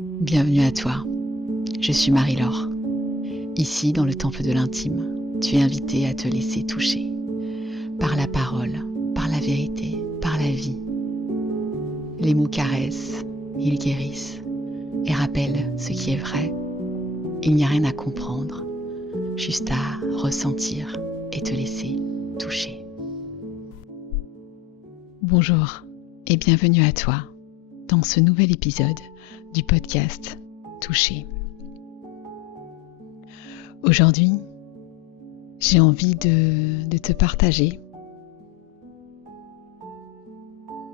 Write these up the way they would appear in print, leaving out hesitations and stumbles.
Bienvenue à toi, je suis Marie-Laure. Ici, dans le temple de l'intime, tu es invitée à te laisser toucher par la parole, par la vérité, par la vie. Les mots caressent, ils guérissent et rappellent ce qui est vrai. Il n'y a rien à comprendre, juste à ressentir et te laisser toucher. Bonjour et bienvenue à toi dans ce nouvel épisode du podcast Toucher. Aujourd'hui, j'ai envie de te partager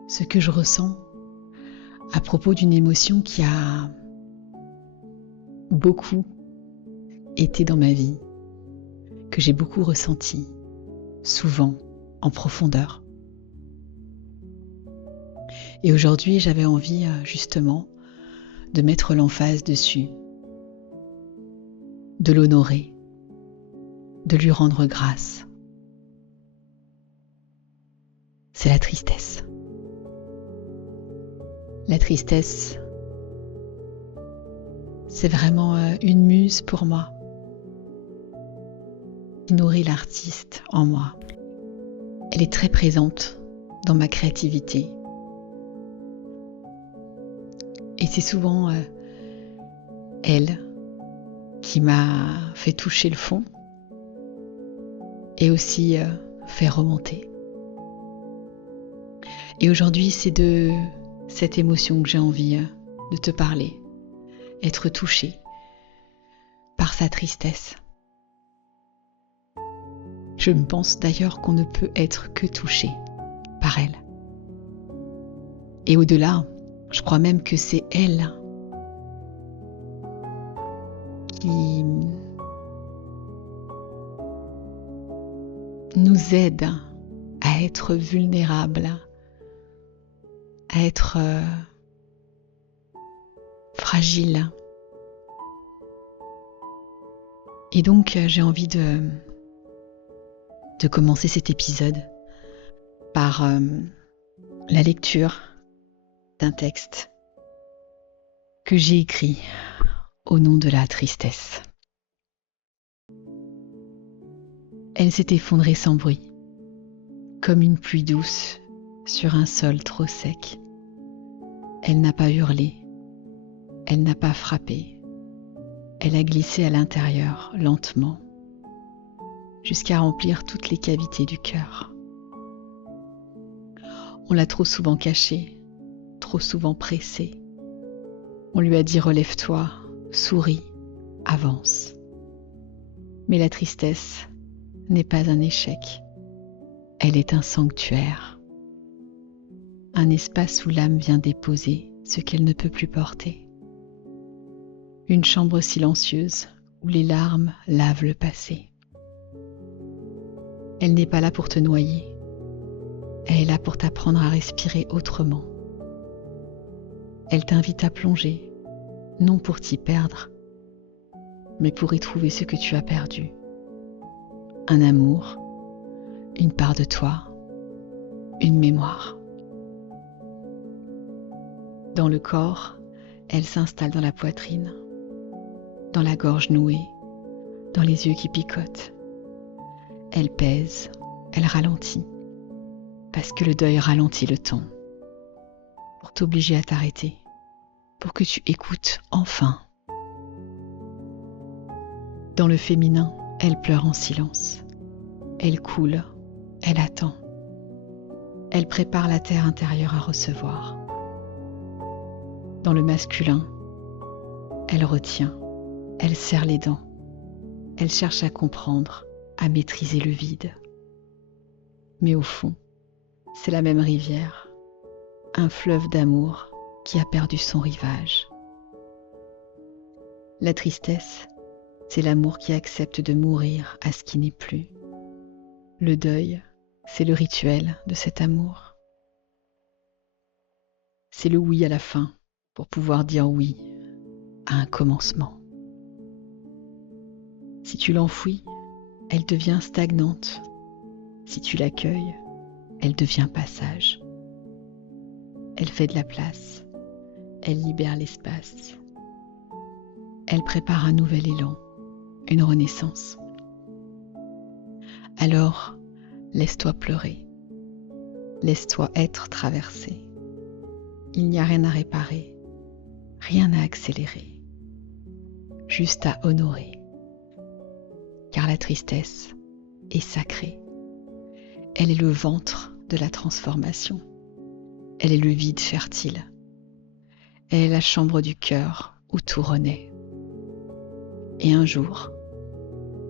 ce que je ressens à propos d'une émotion qui a beaucoup été dans ma vie, que j'ai beaucoup ressenti, souvent, en profondeur. Et aujourd'hui, j'avais envie justement de mettre l'emphase dessus, de l'honorer, de lui rendre grâce. C'est la tristesse. La tristesse, c'est vraiment une muse pour moi, qui nourrit l'artiste en moi. Elle est très présente dans ma créativité. Et c'est souvent elle qui m'a fait toucher le fond et aussi fait remonter. Et aujourd'hui, c'est de cette émotion que j'ai envie de te parler, être touchée par sa tristesse. Je me pense d'ailleurs qu'on ne peut être que touché par elle. Et au-delà, je crois même que c'est elle qui nous aide à être vulnérables, à être fragiles. Et donc, j'ai envie de commencer cet épisode par la lecture d'un texte que j'ai écrit au nom de la tristesse. Elle s'est effondrée sans bruit, comme une pluie douce sur un sol trop sec. Elle n'a pas hurlé, elle n'a pas frappé, elle a glissé à l'intérieur lentement, jusqu'à remplir toutes les cavités du cœur. On l'a trop souvent cachée, trop souvent pressée. On lui a dit « relève-toi, souris, avance ». Mais la tristesse n'est pas un échec. Elle est un sanctuaire. Un espace où l'âme vient déposer ce qu'elle ne peut plus porter. Une chambre silencieuse où les larmes lavent le passé. Elle n'est pas là pour te noyer. Elle est là pour t'apprendre à respirer autrement. Elle t'invite à plonger, non pour t'y perdre, mais pour y trouver ce que tu as perdu. Un amour, une part de toi, une mémoire. Dans le corps, elle s'installe dans la poitrine, dans la gorge nouée, dans les yeux qui picotent. Elle pèse, elle ralentit, parce que le deuil ralentit le temps, pour t'obliger à t'arrêter, pour que tu écoutes enfin. Dans le féminin, elle pleure en silence, elle coule, elle attend, elle prépare la terre intérieure à recevoir. Dans le masculin, elle retient, elle serre les dents, elle cherche à comprendre, à maîtriser le vide. Mais au fond, c'est la même rivière, un fleuve d'amour qui a perdu son rivage. La tristesse, c'est l'amour qui accepte de mourir à ce qui n'est plus. Le deuil, c'est le rituel de cet amour. C'est le oui à la fin pour pouvoir dire oui à un commencement. Si tu l'enfouis, elle devient stagnante. Si tu l'accueilles, elle devient passage. Elle fait de la place, elle libère l'espace, elle prépare un nouvel élan, une renaissance. Alors, laisse-toi pleurer, laisse-toi être traversé. Il n'y a rien à réparer, rien à accélérer, juste à honorer. Car la tristesse est sacrée. Elle est le ventre de la transformation. Elle est le vide fertile. Elle est la chambre du cœur où tout renaît. Et un jour,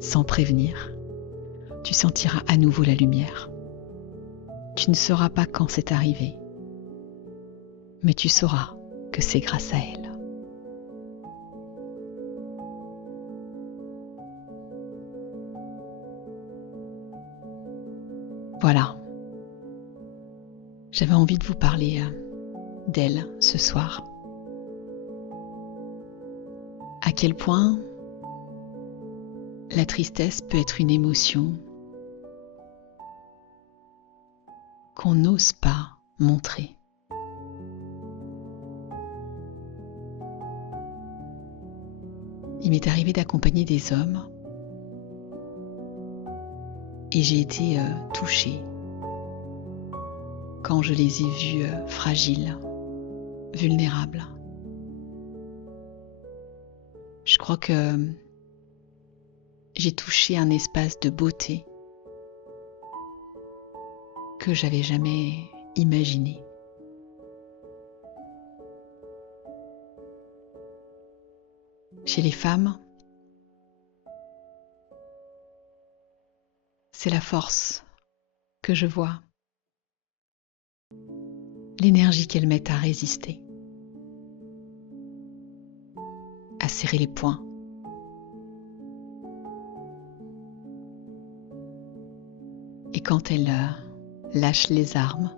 sans prévenir, tu sentiras à nouveau la lumière. Tu ne sauras pas quand c'est arrivé, mais tu sauras que c'est grâce à elle. Voilà, j'avais envie de vous parler d'elle ce soir. À quel point la tristesse peut être une émotion qu'on n'ose pas montrer. Il m'est arrivé d'accompagner des hommes et j'ai été touchée quand je les ai vus fragiles, vulnérables. Je crois que j'ai touché un espace de beauté que j'avais jamais imaginé. Chez les femmes, c'est la force que je vois, l'énergie qu'elles mettent à résister, à serrer les poings. Et quand elles lâchent les armes,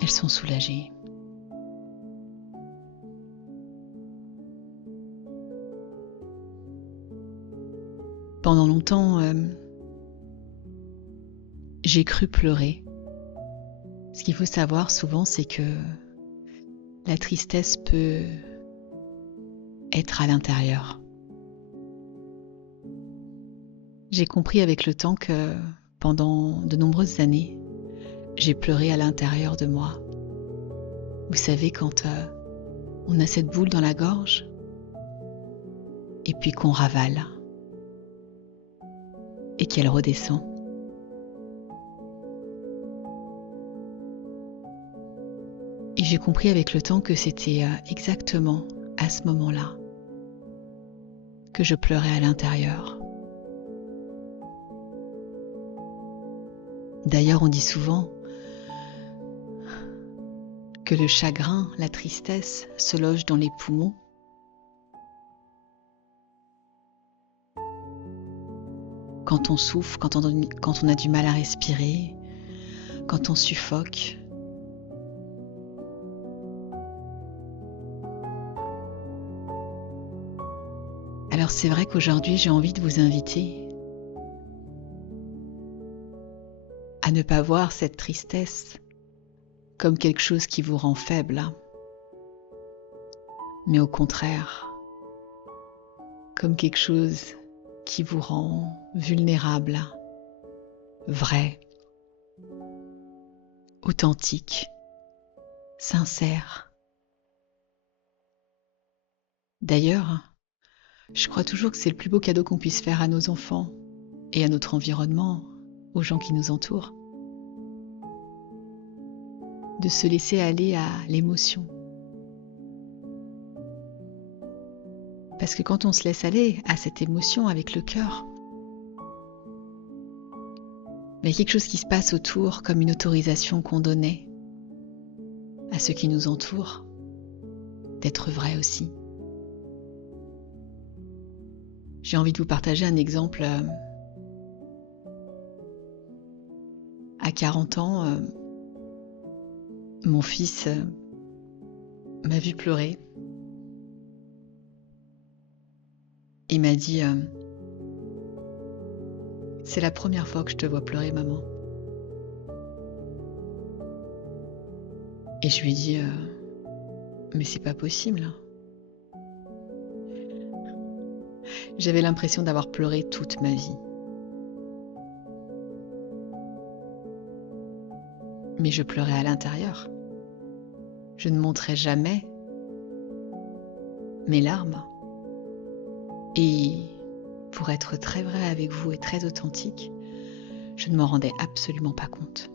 elles sont soulagées. Pendant longtemps, j'ai cru pleurer. Ce qu'il faut savoir souvent, c'est que la tristesse peut être à l'intérieur. J'ai compris avec le temps que pendant de nombreuses années, j'ai pleuré à l'intérieur de moi. Vous savez, quand on a cette boule dans la gorge et puis qu'on ravale et qu'elle redescend. Et j'ai compris avec le temps que c'était exactement à ce moment-là que je pleurais à l'intérieur. D'ailleurs, on dit souvent que le chagrin, la tristesse se loge dans les poumons. Quand on souffre, quand on a du mal à respirer, quand on suffoque. Alors c'est vrai qu'aujourd'hui, j'ai envie de vous inviter à ne pas voir cette tristesse comme quelque chose qui vous rend faible, mais au contraire, comme quelque chose qui vous rend vulnérable, vrai, authentique, sincère. D'ailleurs, je crois toujours que c'est le plus beau cadeau qu'on puisse faire à nos enfants et à notre environnement, aux gens qui nous entourent, de se laisser aller à l'émotion. Parce que quand on se laisse aller à cette émotion avec le cœur, il y a quelque chose qui se passe autour comme une autorisation qu'on donnait à ceux qui nous entourent d'être vrai aussi. J'ai envie de vous partager un exemple. À 40 ans, mon fils m'a vu pleurer. Il m'a dit « C'est la première fois que je te vois pleurer, maman. » Et je lui ai dit Mais c'est pas possible. J'avais l'impression d'avoir pleuré toute ma vie. Mais je pleurais à l'intérieur. Je ne montrais jamais mes larmes. Et pour être très vraie avec vous et très authentique, je ne m'en rendais absolument pas compte.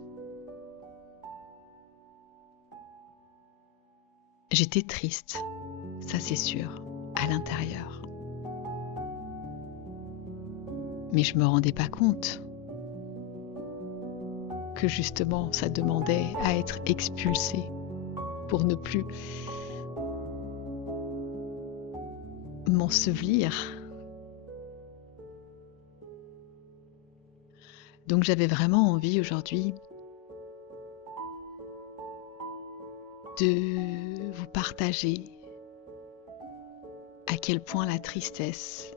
J'étais triste, ça c'est sûr, à l'intérieur. Mais je ne me rendais pas compte que justement ça demandait à être expulsé pour ne plus m'ensevelir. Donc j'avais vraiment envie aujourd'hui de vous partager à quel point la tristesse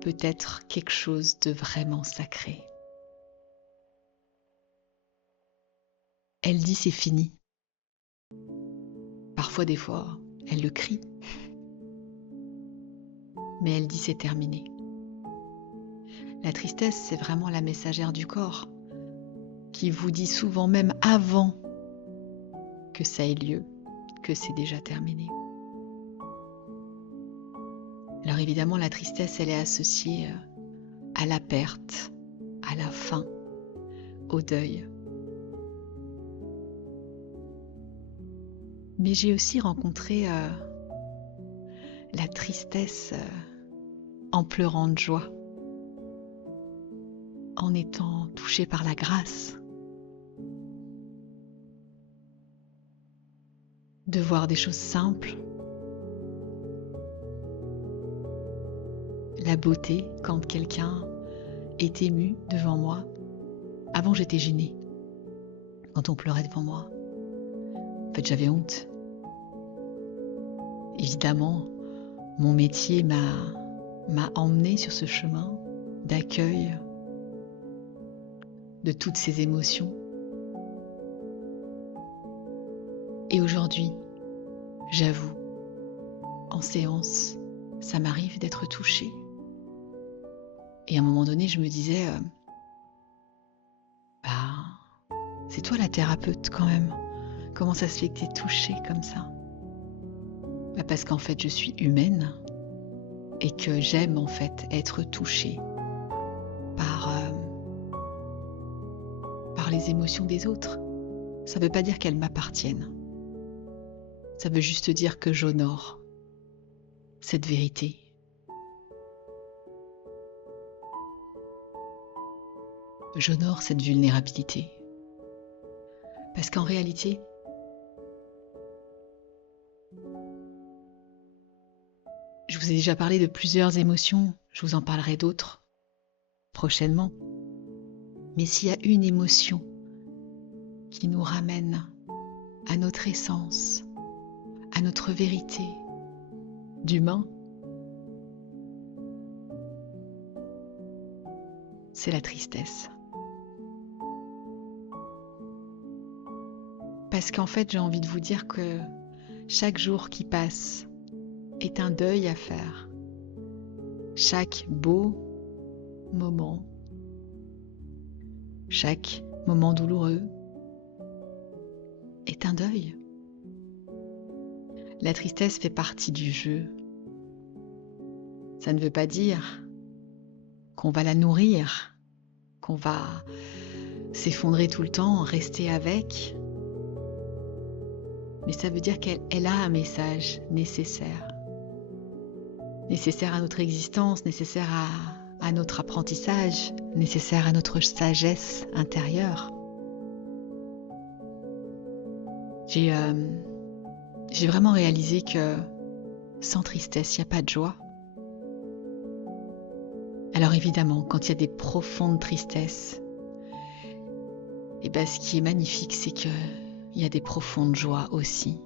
peut être quelque chose de vraiment sacré. Elle dit c'est fini. Parfois, des fois, elle le crie. Mais elle dit c'est terminé. La tristesse, c'est vraiment la messagère du corps qui vous dit souvent même avant que ça ait lieu, que c'est déjà terminé. Alors évidemment, la tristesse, elle est associée à la perte, à la fin, au deuil. Mais j'ai aussi rencontré la tristesse en pleurant de joie, en étant touchée par la grâce, de voir des choses simples, la beauté quand quelqu'un est ému devant moi. Avant, j'étais gênée quand on pleurait devant moi. En fait, j'avais honte. Évidemment, mon métier m'a emmenée sur ce chemin d'accueil de toutes ces émotions. Et aujourd'hui, j'avoue, en séance, ça m'arrive d'être touchée. Et à un moment donné, je me disais, c'est toi la thérapeute quand même. Comment ça se fait que tu es touchée comme ça ? Parce qu'en fait, je suis humaine et que j'aime en fait être touchée par les émotions des autres. Ça ne veut pas dire qu'elles m'appartiennent. Ça veut juste dire que j'honore cette vérité. J'honore cette vulnérabilité. Parce qu'en réalité, je vous ai déjà parlé de plusieurs émotions, je vous en parlerai d'autres prochainement. Mais s'il y a une émotion qui nous ramène à notre essence, à notre vérité d'humain, c'est la tristesse. Parce qu'en fait, j'ai envie de vous dire que chaque jour qui passe est un deuil à faire. Chaque beau moment, chaque moment douloureux est un deuil. La tristesse fait partie du jeu. Ça ne veut pas dire qu'on va la nourrir, qu'on va s'effondrer tout le temps, rester avec. Mais ça veut dire qu'elle a un message nécessaire. Nécessaire à notre existence, nécessaire à notre apprentissage, nécessaire à notre sagesse intérieure. J'ai vraiment réalisé que sans tristesse, il n'y a pas de joie. Alors évidemment, quand il y a des profondes tristesses, ce qui est magnifique, c'est qu'il y a des profondes joies aussi.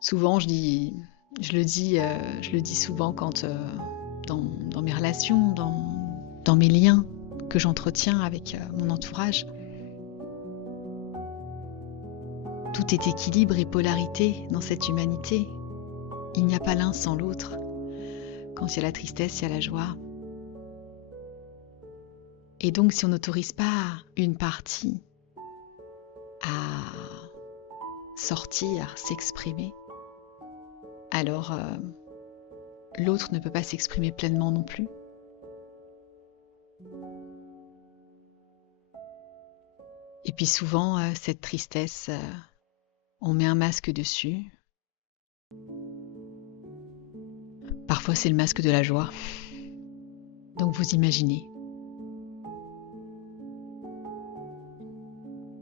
Souvent, je le dis souvent quand dans mes relations, dans mes liens que j'entretiens avec mon entourage. Tout est équilibre et polarité dans cette humanité. Il n'y a pas l'un sans l'autre. Quand il y a la tristesse, il y a la joie. Et donc, si on n'autorise pas une partie à sortir, s'exprimer, alors l'autre ne peut pas s'exprimer pleinement non plus. Et puis souvent, cette tristesse, on met un masque dessus. Parfois, c'est le masque de la joie. Donc vous imaginez.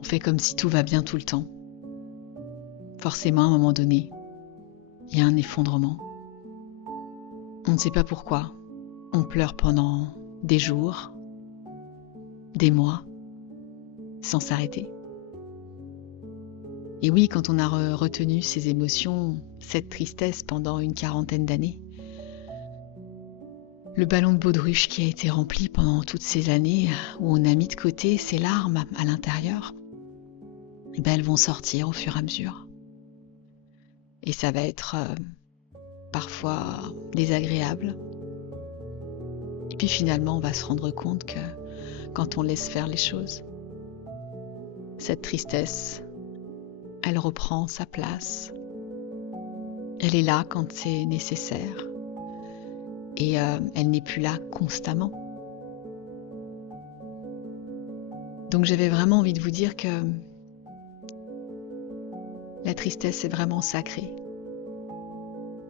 On fait comme si tout va bien tout le temps. Forcément, à un moment donné, il y a un effondrement. On ne sait pas pourquoi. On pleure pendant des jours, des mois, sans s'arrêter. Et oui, quand on a retenu ces émotions, cette tristesse pendant une 40aine d'années, le ballon de baudruche qui a été rempli pendant toutes ces années, où on a mis de côté ces larmes à l'intérieur, elles vont sortir au fur et à mesure. Et ça va être parfois désagréable. Et puis finalement, on va se rendre compte que quand on laisse faire les choses, cette tristesse, elle reprend sa place. Elle est là quand c'est nécessaire. Et elle n'est plus là constamment. Donc j'avais vraiment envie de vous dire que la tristesse est vraiment sacrée.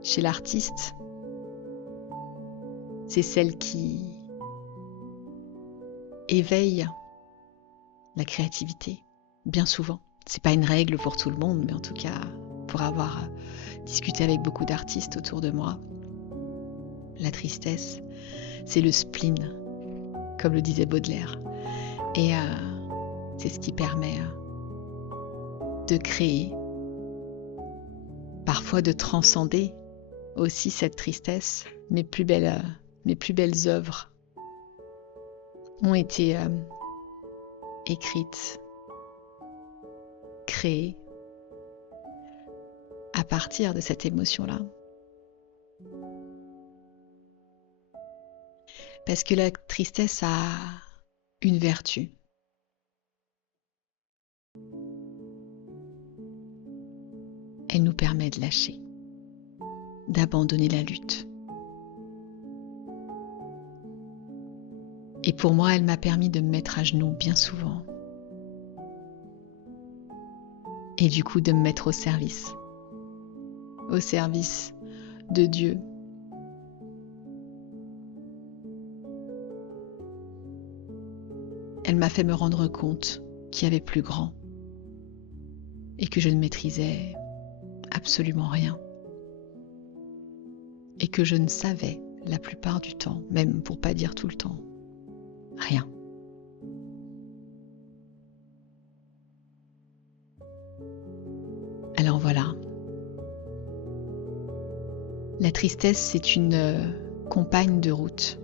Chez l'artiste, c'est celle qui éveille la créativité, bien souvent. C'est pas une règle pour tout le monde, mais en tout cas, pour avoir discuté avec beaucoup d'artistes autour de moi, la tristesse, c'est le spleen, comme le disait Baudelaire. Et c'est ce qui permet de créer, parfois de transcender aussi cette tristesse. Mes plus belles œuvres ont été écrites, créées à partir de cette émotion-là. Parce que la tristesse a une vertu. Elle nous permet de lâcher, d'abandonner la lutte. Et pour moi, elle m'a permis de me mettre à genoux bien souvent. Et du coup, de me mettre au service de Dieu. Elle m'a fait me rendre compte qu'il y avait plus grand et que je ne maîtrisais absolument rien et que je ne savais la plupart du temps, même pour pas dire tout le temps, rien. Alors voilà. La tristesse, c'est une compagne de route.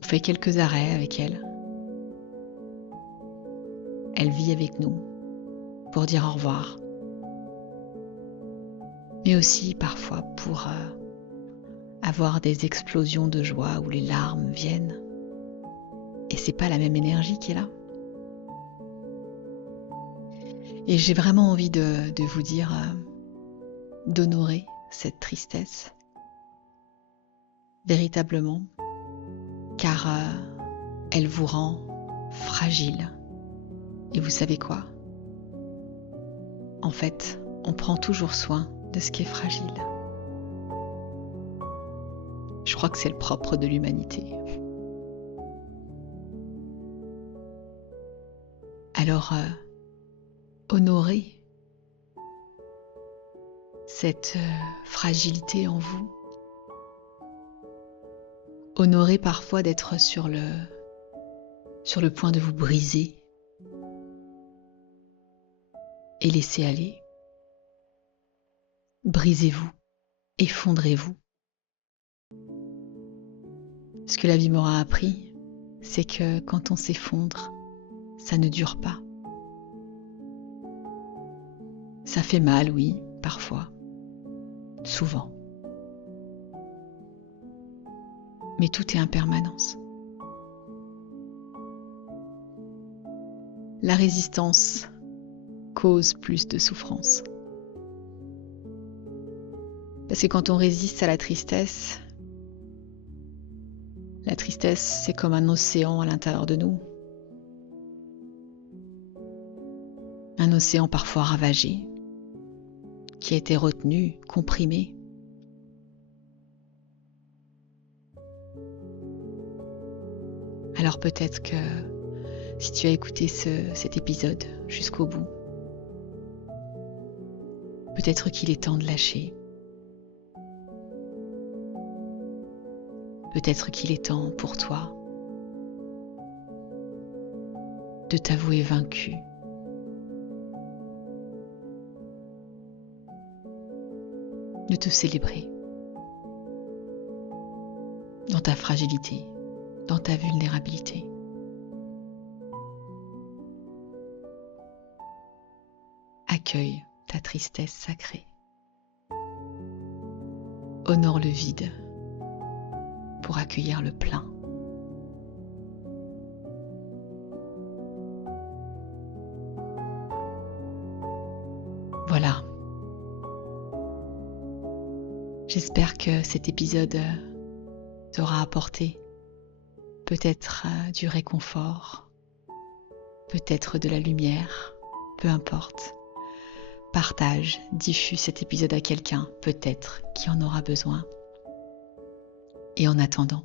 On fait quelques arrêts avec elle. Elle vit avec nous pour dire au revoir. Mais aussi parfois pour avoir des explosions de joie où les larmes viennent. Et c'est pas la même énergie qui est là. Et j'ai vraiment envie de vous dire d'honorer cette tristesse, véritablement, car elle vous rend fragile. Et vous savez quoi ? En fait, on prend toujours soin de ce qui est fragile. Je crois que c'est le propre de l'humanité. Alors, honorez cette fragilité en vous. Honorez parfois d'être sur le point de vous briser et laissez aller. Brisez-vous, effondrez-vous. Ce que la vie m'aura appris, c'est que quand on s'effondre, ça ne dure pas. Ça fait mal, oui, parfois, souvent. Mais tout est impermanence. La résistance cause plus de souffrance. Parce que quand on résiste à la tristesse, c'est comme un océan à l'intérieur de nous. Un océan parfois ravagé, qui a été retenu, comprimé. Alors peut-être que si tu as écouté cet épisode jusqu'au bout, peut-être qu'il est temps de lâcher. Peut-être qu'il est temps pour toi de t'avouer vaincu. De te célébrer dans ta fragilité, dans ta vulnérabilité. Accueille ta tristesse sacrée. Honore le vide pour accueillir le plein. Voilà. J'espère que cet épisode t'aura apporté peut-être du réconfort, peut-être de la lumière, peu importe. Partage, diffuse cet épisode à quelqu'un, peut-être, qui en aura besoin. Et en attendant,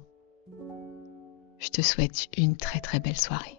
je te souhaite une très très belle soirée.